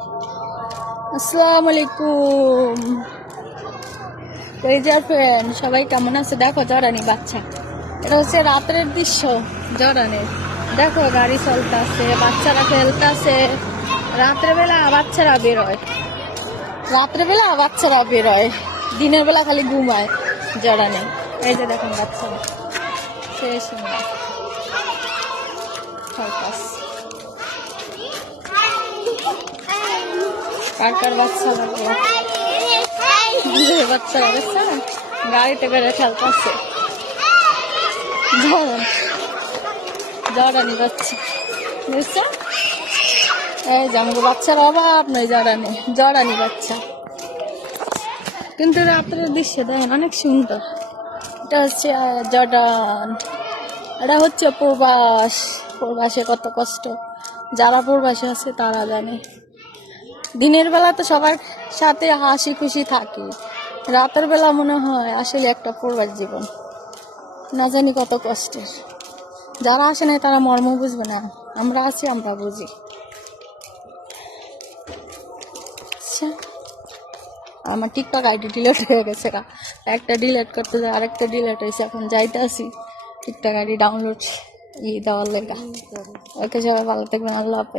আসসালামু আলাইকুম কলেজের ফ্রেন্ড সবাই কেমন আছে? দেখো জরানি বাচ্চা, এটা হচ্ছে রাতের দৃশ্য। জরানের দেখো গাড়ি চলতেছে, বাচ্চারা খেলতেছে। রাত্রেবেলা বাচ্চারা বেরোয়, দিনের বেলা খালি ঘুমায় জরানে। এই যে দেখুন বাচ্চারা শেষ সুন্দর কার বাচ্চা লাগলো, বাচ্চারা দেখছে গাড়িতে করে খেলতেছে। জরানি বাচ্চা বুঝছে, এই যে আমাকে বাচ্চারা আবার নয় জরানি বাচ্চা। কিন্তু রাত্রের দৃশ্য দেখেন অনেক সুন্দর। এটা হচ্ছে জর্ডান, এটা হচ্ছে প্রবাসে কত কষ্ট। যারা প্রবাসে আছে তারা জানে। দিনের বেলা তো সবার সাথে হাসি খুশি থাকি, রাতের বেলা মনে হয় আসলে একটা প্রবাস জীবন, না জানি কত কষ্টের। যারা আসে না তারা মর্ম বুঝবে না, আমরা আছি আমরা বুঝি। আমার টিকটক আইডি ডিলেট হয়ে গেছে, একটা ডিলেট করতে যায় আরেকটা ডিলেট হয়েছে। এখন যাইতে আসি টিকটক আইডি ডাউনলোড দেওয়ার লেগা। ওকে সবাই ভালো থাকবেন, আল্লাহ হাফেজ।